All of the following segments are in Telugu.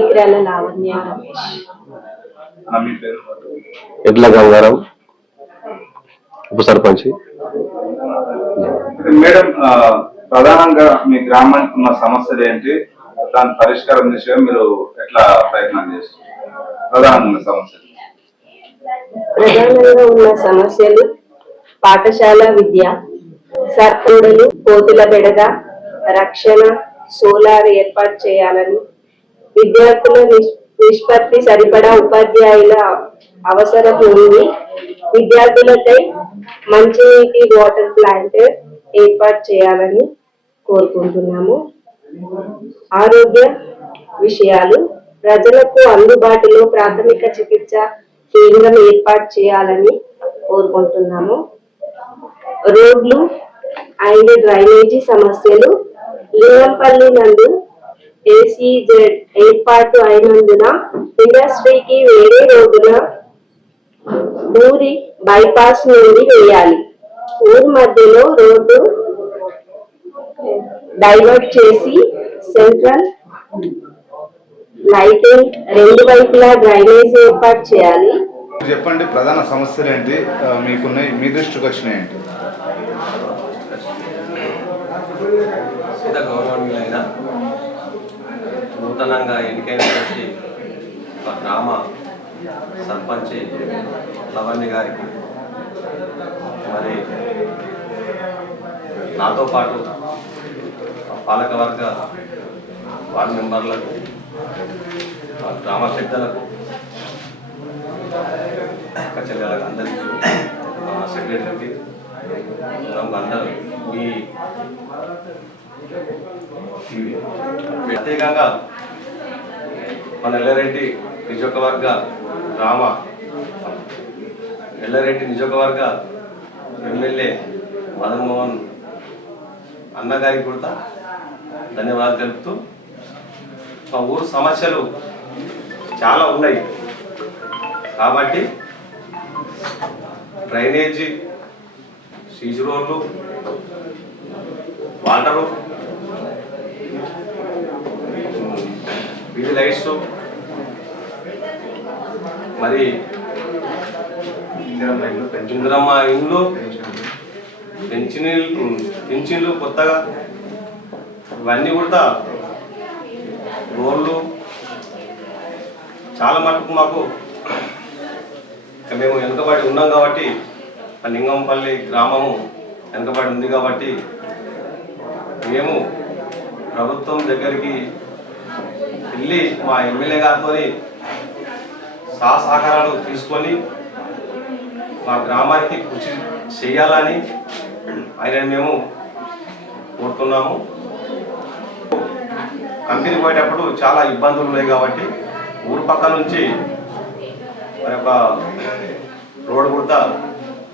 మేగ్రాల లావణ్య రమేష్. ఎడ్ల గంగారం, ఉప సర్పంచ్. మేడం, ప్రధానంగా మీ గ్రామానికి ఉన్న సమస్యలు ఏంటి, దాని పరిష్కారం దిశగా మీరు ఎట్లా ప్రయత్నం చేస్తారు? ప్రధానంగా ఉన్న సమస్యలు పాఠశాల విద్య, సర్పండులు, కోతుల బెడద, రక్షణ, సోలార్ ఏర్పాటు చేయాలని, విద్యార్థుల నిష్పత్తి సరిపడా ఉపాధ్యాయుల అవసరం ఉంది, విద్యార్థులకై మంచినీటి వాటర్ ప్లాంట్ ఏర్పాటు చేయాలని కోరుకుంటున్నాము. ఆరోగ్య విషయాలు ప్రజలకు అందుబాటులో ప్రాథమిక చికిత్స కేంద్రం ఏర్పాటు చేయాలని కోరుకుంటున్నాము. రోడ్లు అండ్ డ్రైనేజీ సమస్యలు లింగంపల్లి నందు ఏసీజెడ్ ఏర్పాటు అయినందున ఇండస్ట్రీకి వేరే రోడ్డున ఊరి బైపాస్ నుండి వేయాలి. ఊరి మధ్యలో రోడ్డు డైవర్ట్ చేసి సెంట్రల్ లైటింగ్, రెండు వైపులా డ్రైనేజ్ ఏర్పాటు చేయాలి. చెప్పండి, ప్రధాన సమస్యలు ఏంటి, మీకున్నాయి, మీ దృష్టికి వచ్చినాయి ఏంటి? గౌరవనీయులైన నూతనంగా ఎన్నికైనటువంటి గ్రామ సర్పంచ్ లవణ్య గారికి, మరి నాతో పాటు పాలకవర్గ వార్డు మెంబర్లకు, గ్రామ పెద్దలకు, చెల్లెలకు, అందరికీ, సెక్రటరీకి, అందరూ ఈ ప్రత్యేకంగా మన ఎల్లారెడ్డి నియోజకవర్గ ఎమ్మెల్యే మదన్ మోహన్ అన్నగారికి కూడా ధన్యవాదాలు తెలుపుతూ, మా ఊరు సమస్యలు చాలా ఉన్నాయి కాబట్టి డ్రైనేజీ, సీజ్ రోడ్లు, వాటరు, వీధి లైట్స్, మరి ఇందిరమ్మ ఇండ్లు, పింఛన్లు కొత్తగా, ఇవన్నీ కూడా రోడ్లు చాలా మటుకు మాకు మేము వెనుకబడి ఉన్నాం కాబట్టి, లింగంపల్లి గ్రామము వెనుకబడి ఉంది కాబట్టి మేము ప్రభుత్వం దగ్గరికి వెళ్ళి మా ఎమ్మెల్యే గారితో సహకారాలు తీసుకొని మా గ్రామానికి కృషి చేయాలని ఆయన మేము కోరుతున్నాము. కంపెనీ పోయేటప్పుడు చాలా ఇబ్బందులు ఉన్నాయి కాబట్టి ఊరు పక్క నుంచి మరి ఒక రోడ్డు కూడా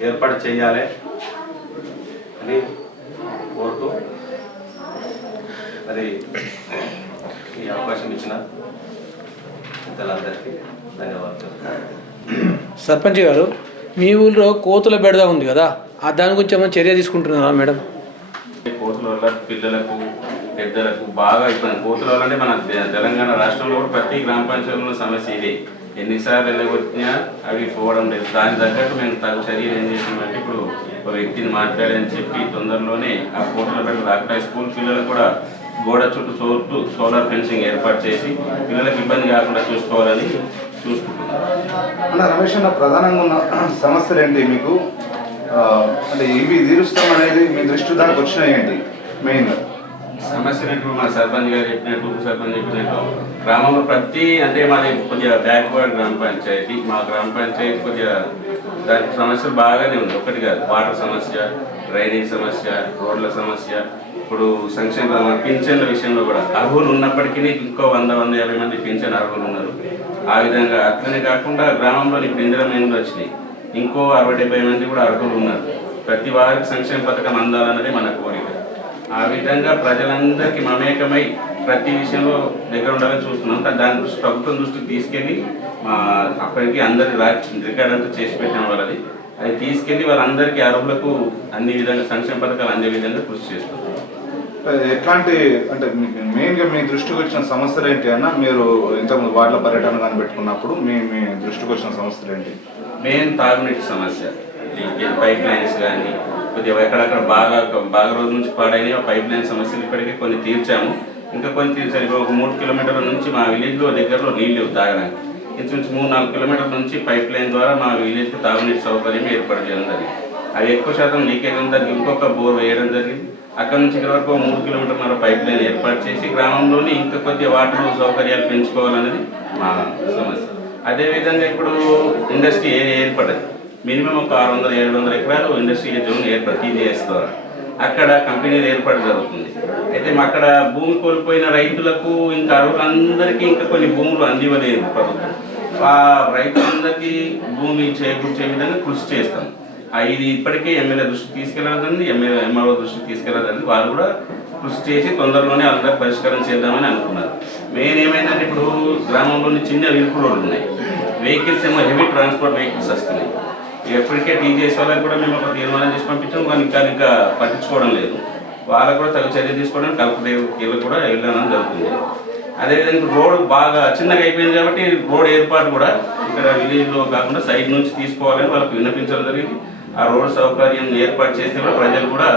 ఏర్పాటు చేయాలి అని కోరుతూ, మరి ఈ అవకాశం ఇచ్చిన పెద్దలందరికీ ధన్యవాదాలు. సర్పంచ్ గారు, మీ ఊళ్ళో కోతుల బెడద ఉంది కదా, దాని గురించి ఏమైనా చర్య తీసుకుంటున్నారా మేడం? కోతుల వల్ల పిల్లలకు, పెద్దలకు బాగా ఇబ్బంది. కోతుల వల్ల అంటే మన తెలంగాణ రాష్ట్రంలో కూడా ప్రతి గ్రామ పంచాయతీలో సమస్య ఇదే. ఎన్నిసార్లు వెళ్ళగొచ్చినా అవి పోవడం లేదు. దానికి తగ్గట్టు మేము తగు చర్యలు ఏం చేసినామంటే, ఇప్పుడు ఒక వ్యక్తిని మాట్లాడని చెప్పి తొందరలోనే ఆ కోతుల బెడద రాకుండా స్కూల్ పిల్లలకు కూడా గోడ చుట్టూ సోలార్ ఫెన్సింగ్ ఏర్పాటు చేసి పిల్లలకు ఇబ్బంది కాకుండా చూసుకోవాలని చూసుకుంటున్నాం. రమేష్ అన్న, ప్రధానంగా ఉన్న సమస్యలు ఏంటి మీకు, అంటే ఇవి తీరుస్తాం అనేది మీ దృష్టి దానికి వచ్చినాయి ఏంటి మెయిన్గా? సమస్యలు మా సర్పంచ్ గారు చెప్పినట్టు, ఉప సర్పంచ్ చెప్పినట్టు, గ్రామంలో అంటే మాది కొద్దిగా బ్యాక్వర్డ్ గ్రామ పంచాయతీ. మా గ్రామ పంచాయతీ కొద్దిగా దానికి సమస్యలు బాగానే ఉంది. ఒకటి కాదు, వాటర్ సమస్య, డ్రైనేజ్ సమస్య, రోడ్ల సమస్య, ఇప్పుడు సంక్షేమ పింఛన్ల విషయంలో కూడా అర్హులు ఉన్నప్పటికీ ఇంకో 100-150 మంది పింఛన్ అర్హులు ఉన్నారు. ఆ విధంగా అట్లనే కాకుండా గ్రామంలో ఇప్పుడు ఇందిరమ్మ వచ్చినాయి, ఇంకో 60-70 మంది కూడా అర్హులు ఉన్నారు. ప్రతి వారికి సంక్షేమ పథకం అందాలన్నది మన కోరిక. ఆ విధంగా ప్రజలందరికీ మమేకమై ప్రతి విషయంలో దగ్గర ఉండాలని చూస్తున్నాం. దాని దృష్టి ప్రభుత్వం దృష్టికి తీసుకెళ్ళి అప్పటికి అందరి రికార్డ్ అంతా చేసి పెట్టిన వాళ్ళది, అది తీసుకెళ్ళి వాళ్ళందరికీ అర్హులకు అన్ని విధంగా సంక్షేమ పథకాలు అందే విధంగా కృషి చేస్తున్నాం. ఎట్లాంటి అంటే మీకు మెయిన్గా మీ దృష్టికి వచ్చిన సమస్యలు ఏంటి అన్న? మీరు ఇంతకుముందు వార్డుల పర్యటన కానీ పెట్టుకున్నప్పుడు మీ దృష్టికి వచ్చిన సమస్యలు ఏంటి? మెయిన్ తాగునీటి సమస్య, లీకేజ్ పైప్ లైన్స్ కానీ కొద్దిగా ఎక్కడక్కడ బాగా రోజుల నుంచి పాడైన పైప్ లైన్ సమస్యలు ఇప్పటికే కొన్ని తీర్చాము, ఇంకా కొన్ని తీర్చారు. ఇప్పుడు ఒక 3 కిలోమీటర్ల నుంచి మా విలేజ్లో దగ్గరలో నీళ్ళు లేవు తాగడానికి. ఇంచుమించు 3-4 కిలోమీటర్ల నుంచి పైప్ లైన్ ద్వారా మా విలేజ్కి తాగునీటి సౌకర్యం ఏర్పాటు చేయడం జరిగింది. అది ఎక్కువ శాతం లీకేజ్ ఉందని ఇంకొక బోర్ వేయడం జరిగింది. అక్కడ నుంచి ఇక్కడ వరకు 3 కిలోమీటర్ల పైప్ లైన్ ఏర్పాటు చేసి గ్రామంలోని ఇంకా కొద్దిగా వాటర్ సౌకర్యాలు పెంచుకోవాలనేది మా సమస్య. అదేవిధంగా ఇప్పుడు ఇండస్ట్రీ ఏరియా ఏర్పడ్డది. మినిమం ఒక 600-700 ఎకరాలు ఇండస్ట్రియల్ జోన్ ఏర్పడి TGS ద్వారా అక్కడ కంపెనీలు ఏర్పాటు జరుగుతుంది. అయితే అక్కడ భూమి కోల్పోయిన రైతులకు ఇంకా అర్హులందరికీ ఇంకా కొన్ని భూములు అందివ్వలేదు ప్రభుత్వం. ఆ రైతులందరికీ భూమి చేకూర్చే విధంగా కృషి చేస్తాం. ఇది ఇప్పటికే ఎమ్మెల్యే దృష్టికి తీసుకెళ్ళదండి, MRO దృష్టికి తీసుకెళ్ళదండి. వాళ్ళు కూడా కృషి చేసి తొందరలోనే అందరికి పరిష్కారం చేద్దామని అనుకున్నారు. మెయిన్ ఏమైందంటే ఇప్పుడు గ్రామంలోని చిన్న ఇరుకు రోడ్లు ఉన్నాయి, వెహికల్స్ ఏమో హెవీ ట్రాన్స్పోర్ట్ వెహికల్స్ వస్తున్నాయి. ఎప్పటికే TGS వాళ్ళకి కూడా మేము ఒక తీర్మానం చేసి పంపించాము, కానీ ఇంకా పట్టించుకోవడం లేదు. వాళ్ళకు కూడా తగు చర్య తీసుకోవడానికి కలెక్టర్ కూడా వెళ్ళడం జరుగుతుంది. అదేవిధంగా రోడ్ బాగా చిన్నగా అయిపోయింది కాబట్టి రోడ్ ఏర్పాటు కూడా ఇక్కడ విలేజ్లో కాకుండా సైడ్ నుంచి తీసుకోవాలని వాళ్ళకి విన్నపించడం జరిగింది. ఆ రోడ్ సౌకర్యం ఏర్పాటు చేస్తే కూడా ప్రజలు కూడా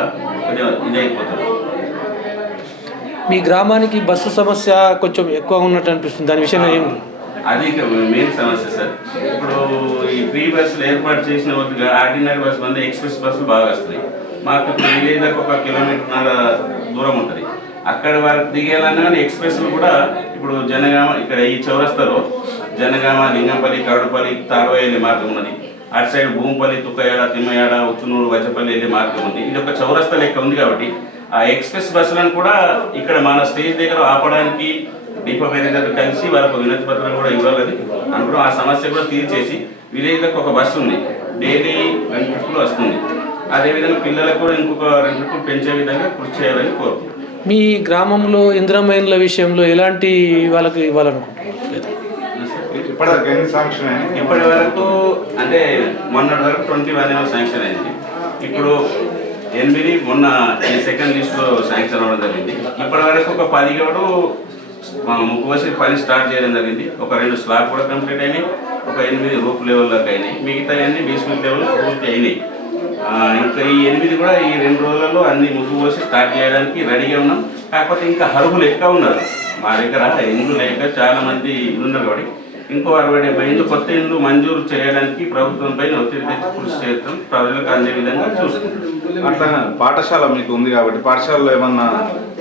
కొంచెం ఇదైపోతారు. మీ గ్రామానికి బస్సు సమస్య కొంచెం ఎక్కువ ఉన్నట్టు అనిపిస్తుంది, దాని విషయంలో ఏమి? అది మెయిన్ సమస్య సార్. ఇప్పుడు ఈ ఫ్రీ బస్సులు ఏర్పాటు చేసిన కొద్దిగా ఆర్డినరీ బస్సు మంది ఎక్స్ప్రెస్ బస్సులు బాగా వస్తున్నాయి. మాకు ఇప్పుడు విలేజ్ దాకా 1 కిలోమీటర్న్నర దూరం ఉంటుంది. అక్కడ వారికి దిగేయాలన్నా కానీ ఎక్స్ప్రెస్లు కూడా ఇప్పుడు జనగామ ఇక్కడ ఈ చౌరస్తాలో జనగామ, లింగంపల్లి, కరడుపల్లి, తాడవ వెళ్ళే మార్గం ఉన్నది. అటు సైడ్ భూంపల్లి, తుక్కయాడ, తిమ్మయాడ, ఉచ్చునూరు, వజ్రపల్లి వెళ్ళే మార్గం ఉంది. ఇది ఒక చౌరస్తా లెక్క ఉంది కాబట్టి ఆ ఎక్స్ప్రెస్ బస్సులను కూడా ఇక్కడ మన స్టేజ్ దగ్గర ఆపడానికి డిపో మేనేజర్ కలిసి వాళ్ళకు వినతి పత్రం కూడా ఇవ్వాలని అనుకున్నాం. ఆ సమస్య కూడా తీర్చేసి విలేజ్లకు ఒక బస్సు ఉంది, డైలీ 2 ట్రిప్పులు వస్తుంది. అదేవిధంగా పిల్లలకు కూడా ఇంకొక 2 ట్రిప్పులు పెంచే విధంగా కృషి చేయాలని కోరుకుంటున్నాం. మీ గ్రామంలో ఇంద్రమైన్ల విషయంలో ఎలాంటి వాళ్ళకి ఇవ్వాలనుకుంటున్నారు? ఇప్పటి వరకు అంటే మొన్నటి వరకు 21 శాంక్షన్ అయింది. ఇప్పుడు 8 మొన్న ఈ సెకండ్ లిస్ట్లో శాంక్షన్ అవ్వడం జరిగింది. ఇప్పటి వరకు ఒక 10 ముక్కువసి పని స్టార్ట్ చేయడం జరిగింది. ఒక 2 స్లాబ్ కూడా కంప్లీట్ అయినాయి, ఒక 8 రూప్ లెవెల్ దాకా అయినాయి, మిగతా అన్ని బేస్మెంట్ లెవెల్ పూర్తి అయినాయి. ఇంకా ఈ 8 కూడా ఈ 2 రోజులలో అన్ని ముగ్గు పోసి స్టార్ట్ చేయడానికి రెడీగా ఉన్నాం. కాకపోతే ఇంకా అర్హులు ఎక్కువ ఉన్నారు మా దగ్గర, ఇండ్లు లేక చాలా మంది ఉన్నారు కాబట్టి ఇంకో 60-70 ఇండ్లు కొత్త ఇండ్లు మంజూరు చేయడానికి ప్రభుత్వం పైన ఒత్తిడి తెచ్చి కృషి చేస్తాం, ప్రజలకు అందే విధంగా చూసుకుంటాం. అట్లా పాఠశాల మీకు ఉంది కాబట్టి పాఠశాలలో ఏమన్నా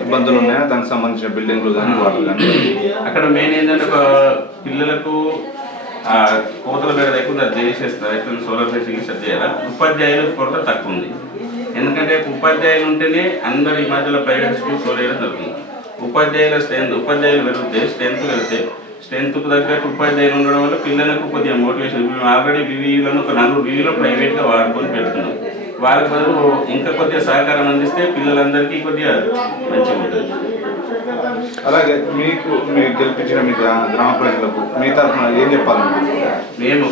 ఇబ్బందులు ఉన్నాయా? దానికి సంబంధించిన బిల్డింగ్లు కానీ వాటర్ కానీ? అక్కడ మెయిన్ ఏంటంటే ఒక పిల్లలకు కోతల బేడ లేకుండా చేసేస్తారు, ఎక్కడ సోలార్ ఫెన్సింగ్ సెట్ చేయాలి. ఉపాధ్యాయులు కొరత తక్కువ ఉంది. ఎందుకంటే ఉపాధ్యాయులు ఉంటేనే అందరూ ఈ మధ్యలో ప్రైవేట్ స్కూల్స్ వేయడం జరుగుతుంది. ఉపాధ్యాయులు పెరిగితే స్ట్రెంత్కు తగ్గట్టు ఉపాధ్యాయులు ఉండడం వల్ల పిల్లలకు కొద్దిగా మోటివేషన్. మేము ఆల్రెడీ వివిలను ఒక 4 వివిలో ప్రైవేట్గా వాడుకొని పెడుతున్నాం. వాళ్ళకి బదులు ఇంకా కొద్దిగా సహకారం అందిస్తే పిల్లలందరికీ కొద్దిగా మంచిగా ఉంటుంది. అలాగే మీకు గెలిపించిన మీ గ్రామ ప్రజలకు మీ తరఫున ఏం చెప్పాలనుకుంటున్నారు? మేము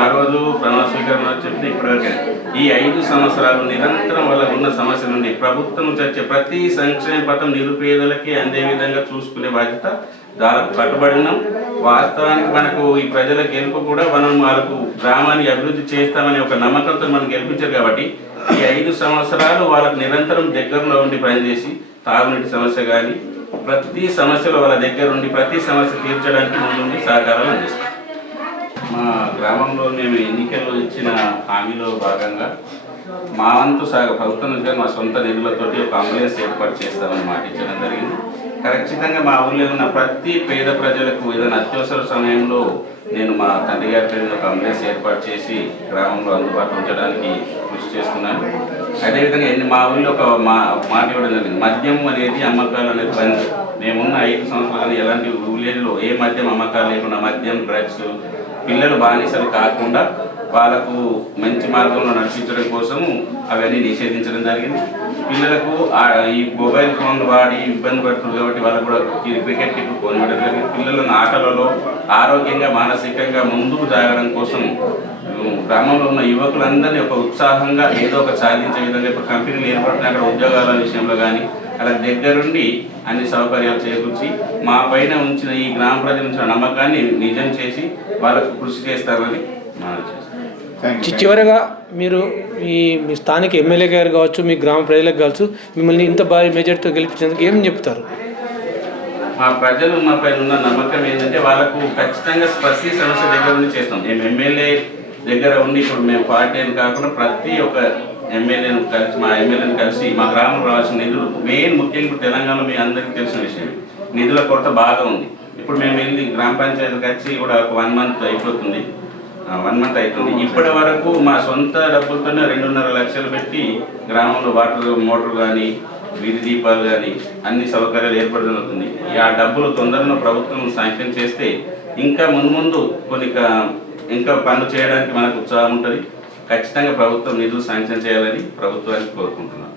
ఆ రోజు ప్రమాణ స్వీకరణ చెప్తే ఇప్పటివరకే ఈ 5 సంవత్సరాలు నిరంతరం వాళ్ళకు ఉన్న సమస్య నుండి ప్రభుత్వం వచ్చే ప్రతి సంక్షేమ పథకం నిరుపేదలకి అందే విధంగా చూసుకునే బాధ్యత దానికి కట్టుబడినాం. వాస్తవానికి మనకు ఈ ప్రజల గెలుపు కూడా మనం వాళ్ళకు గ్రామాన్ని అభివృద్ధి చేస్తామనే ఒక నమ్మకంతో మనం గెలిపించారు కాబట్టి ఈ 5 సంవత్సరాలు వాళ్ళకు నిరంతరం దగ్గరలో ఉండి పనిచేసి తాగునీటి సమస్య కానీ ప్రతి సమస్యలో వాళ్ళ దగ్గర ఉండి ప్రతి సమస్య తీర్చడానికి ముందుండి సహకారాలు అందిస్తాం. మా గ్రామంలో మేము ఎన్నికల్లో ఇచ్చిన హామీలో భాగంగా మా వంతు ప్రభుత్వం నుంచి మా సొంత నిధులతోటి ఒక అంబులెన్స్ ఏర్పాటు చేస్తామని మాట ఇచ్చడం జరిగింది. ఖచ్చితంగా మా ఊళ్ళో ఉన్న ప్రతి పేద ప్రజలకు ఏదైనా అత్యవసర సమయంలో నేను మా తండ్రి గారి పేరున ఒక అంబులెన్స్ ఏర్పాటు చేసి గ్రామంలో అందుబాటులో ఉంచడానికి కృషి చేస్తున్నాను. అదేవిధంగా మా ఊళ్ళో ఒక మాట ఇవ్వడం జరిగింది, మద్యం అనేది అమ్మకాలు అనేది బంద్. మేమున్న 5 సంవత్సరాలు ఎలాంటి విలేజ్లో ఏ మద్యం అమ్మకాలు లేకుండా మద్యం, డ్రగ్స్ పిల్లలు బానిసలు కాకుండా వాళ్ళకు మంచి మార్గంలో నడిపించడం కోసం అవన్నీ నిషేధించడం జరిగింది. పిల్లలకు ఈ మొబైల్ ఫోన్లు వాడి ఇబ్బంది పడుతుంది కాబట్టి వాళ్ళకు కూడా క్రికెట్ కిట్ కొనివ్వడం జరిగింది. పిల్లలను ఆటలలో ఆరోగ్యంగా మానసికంగా ముందుకు సాగడం కోసం గ్రామంలో ఉన్న యువకులందరినీ ఒక ఉత్సాహంగా ఏదో ఒక సాధించే విధంగా ఇప్పుడు కంపెనీలు ఏర్పడిన అక్కడ ఉద్యోగాల విషయంలో కానీ అలా దగ్గరుండి అన్ని సౌకర్యాలు చేకూర్చి మా పైన ఉంచిన ఈ గ్రామ ప్రజల ఉంచిన నమ్మకాన్ని నిజం చేసి వాళ్ళకు కృషి చేస్తారని మనం చేస్తాం. చివరగా మీరు మీ స్థానిక ఎమ్మెల్యే గారు కావచ్చు, మీ గ్రామ ప్రజలకు కావచ్చు, మిమ్మల్ని ఇంత భారీ మెజార్టీతో గెలిపించేందుకు ఏం చెప్తారు? మా ప్రజలు మా పైన ఉన్న నమ్మకం ఏంటంటే వాళ్ళకు ఖచ్చితంగా ప్రతి సమస్య దగ్గర ఉండి చేస్తాం. మేము ఎమ్మెల్యే దగ్గర ఉండి ఇప్పుడు మేము పార్టీ అని కాకుండా ప్రతి ఒక్క ఎమ్మెల్యేను కలిసి మా ఎమ్మెల్యేని కలిసి మా గ్రామంలో రావాల్సిన నిధులు మెయిన్ ముఖ్యంగా ఇప్పుడు తెలంగాణలో మీ అందరికీ తెలిసిన విషయం నిధుల కొరత బాగా ఉంది. ఇప్పుడు మేము వెళ్ళి గ్రామ పంచాయతీకి వచ్చి కూడా ఒక 1 month అయిపోతుంది. 1 month అవుతుంది. ఇప్పటి వరకు మా సొంత డబ్బులతోనే 2.5 లక్షలు పెట్టి గ్రామంలో వాటర్ మోటార్ కానీ వీధి దీపాలు కానీ అన్ని సౌకర్యాలు ఏర్పడుతుంది. ఆ డబ్బులు తొందరగా ప్రభుత్వం శాంక్షన్ చేస్తే ఇంకా ముందు ఇంకా పనులు చేయడానికి మనకు ఉత్సాహం ఉంటుంది. ఖచ్చితంగా ప్రభుత్వం నిధులు శాంక్షన్ చేయాలని ప్రభుత్వానికి కోరుకుంటున్నాం.